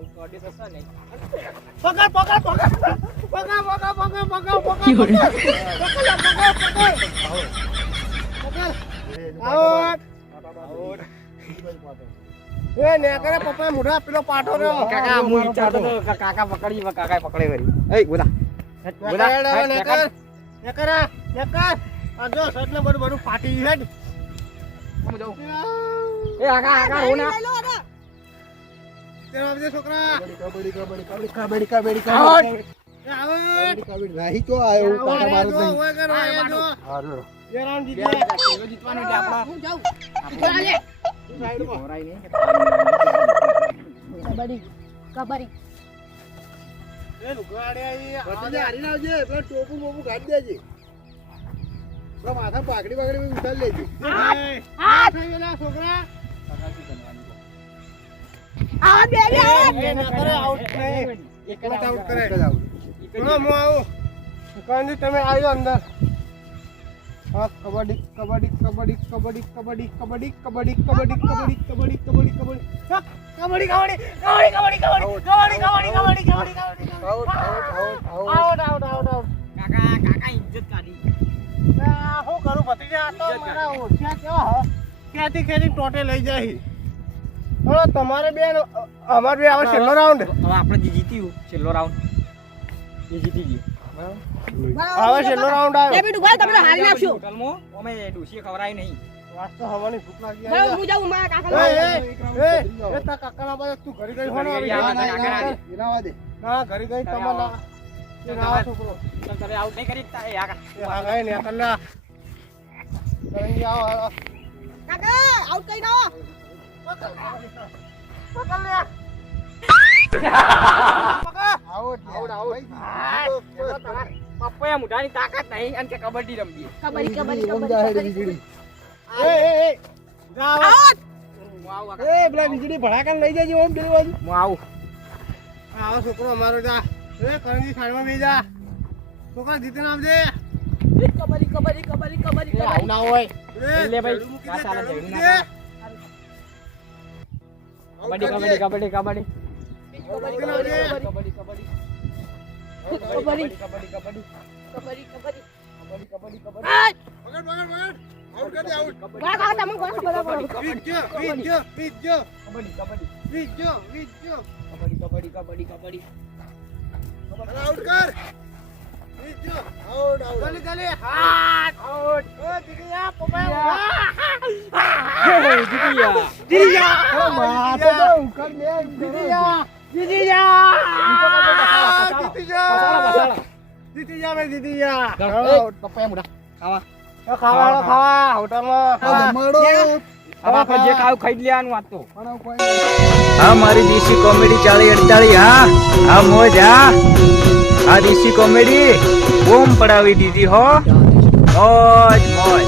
આવું તો અડે થશે નહીં. પકડ પકડ પકડ પકડ પકડ પકડ પકડ પકડ આઉટ એ ને કરે પપ્પા મોઢા પેલો પાઠો રહ્યો કાકા હું વિચારતો હતો કે કાકા પકડી પણ કાકાએ પકડે વળી. એય બોલા બધું ફાટી હેડ હું જાઉં. એ કાકા હું ના છોકરા કબડ્ડી કબડ્ડી કબડ્ડી કબડ્ડી કબડ્ડી આઉટ. કબડ્ડી કબડડી નહીં તો આયો કાકા મારું નહીં હારું જીતવાનું એટલે આપણા હું જાઉં ખવરાય નહીં. કબડ્ડી કબડ્ડી પછી હારી ના આવજે પેલા ટોપું બોપું કાઢી દેજે પેલા માથા પાકડી પાકડી ઉતારી લેજે છોકરા આ બેબી એક જ આઉટ. કરે હું આવું કાંજી તમે આવ્યો અંદર હા કબડ્ડી કબડ્ડી કબડ્ડી કબડ્ડી કબડ્ડી કબડ્ડી કબડ્ડી કબડ્ડી કબડ્ડી કબડ્ડી કબડ્ડી કબડ્ડી હા, kabaddi kabaddi kabaddi kabaddi kabaddi kabaddi kabaddi out out out out out out out કાકા ઇજ્જત કાઢી. શું કરું ભત્રીજા આ તો મારા ઓછિયા કેવા હ ક્યાંથી ખેતી ટોટે લઈ જાય હવે તમારે બેન અમાર બે આવે છેલ્લો રાઉન્ડ હવે આપણે જે જીત્યું છેલ્લો રાઉન્ડ એ જીતી ગયું. હવે છેલ્લો રાઉન્ડ આવ્યો બેબી તું તમે તો હારી નાખશો હોટલમાં અમે ડોશીએ ખવરાય નહીં. વાત તો હવાની ભૂખ લાગી બરાબર હું જાઉં મારા એ કાકા એ તા કાકાના બાજુ તું ઘરે ગઈ હોનો આવી ઘરે ના, ગયા, ના, ના, એનાવા દે ના ઘરે ગઈ તમારા એ ના છોકરો ચાલ તમે આઉટ નહીં કરી શકતા. એ કાકા એ હા ગઈ ને કલ્લા કરંગી આવો કાકા આઉટ કરી દો પકડ લે આઉટ આઉટ આઉટ પપ્પાએ મુઢાની તાકાત નહીં અને કે કબડ્ડી રમીએ. કબડ્ડી કબડ્ડી ઓમ કબડ્ડી જાહેર કબડ્ડી વીજળી એ જા આવો આઉટ હું આવું કાકા. એ પેલા વીજળી ભડાકા લઈ જજે ઓમ પેલી બાજુ હું આવું. આવો છોકરો અમારો જા એ કરંગી સાઈડમાં બેસી જા છોકરા જીતીને આવજે કબડ્ડી કબડ્ડી કબડ્ડી કબડ્ડી એ આવું ના હોય. એ લે ભાઈ, ઝાડુ મૂકી ના દે, ચાલે, ઝાડુ ઝાડુ મૂકી ના દે. કબડ્ડી કબડ્ડી કબડ્ડી કબડ્ડી જીતીને આવજે. કબડ્ડી કબડ્ડી કબડ્ડી કબડ્ડી કબડ્ડી કબડ્ડી કબડ્ડી કબડ્ડી કબડ્ડી આઉટ પકડ પકડ પકડ આઉટ કરી દે આઉટ મારા કાકા તમે કોણ ખબર વીજો વીજો વીજો કબડ્ડી કબડ્ડી વીજો વીજો કબડ્ડી કબડ્ડી કબડ્ડી આઉટ કર વીજો આઉટ આઉટ જલ્દી જલ્દી હાથ આઉટ ઓ જીતી જા પપ્પા જીતી ગયા. જીતી જા અરે માથે તો ઉકળ લે જીતી જા જીતી જા જીતી જા પસાડા. જીતી જા ભાઈ જીતી જા એ પપ્પાએ મુઢા ખાવા. ખાવા ખાવા હોટલમાં જમાડો હવે આપણે જે ખાવું ખાઈ જ લેવાનું આજ તો. પણ કોઈ હા મારી દેશી કોમેડી 40-48 હા હા મોજ હા આ દેશી કોમેડી બૂમ પડાવી દીધી હો મોજ મોજ.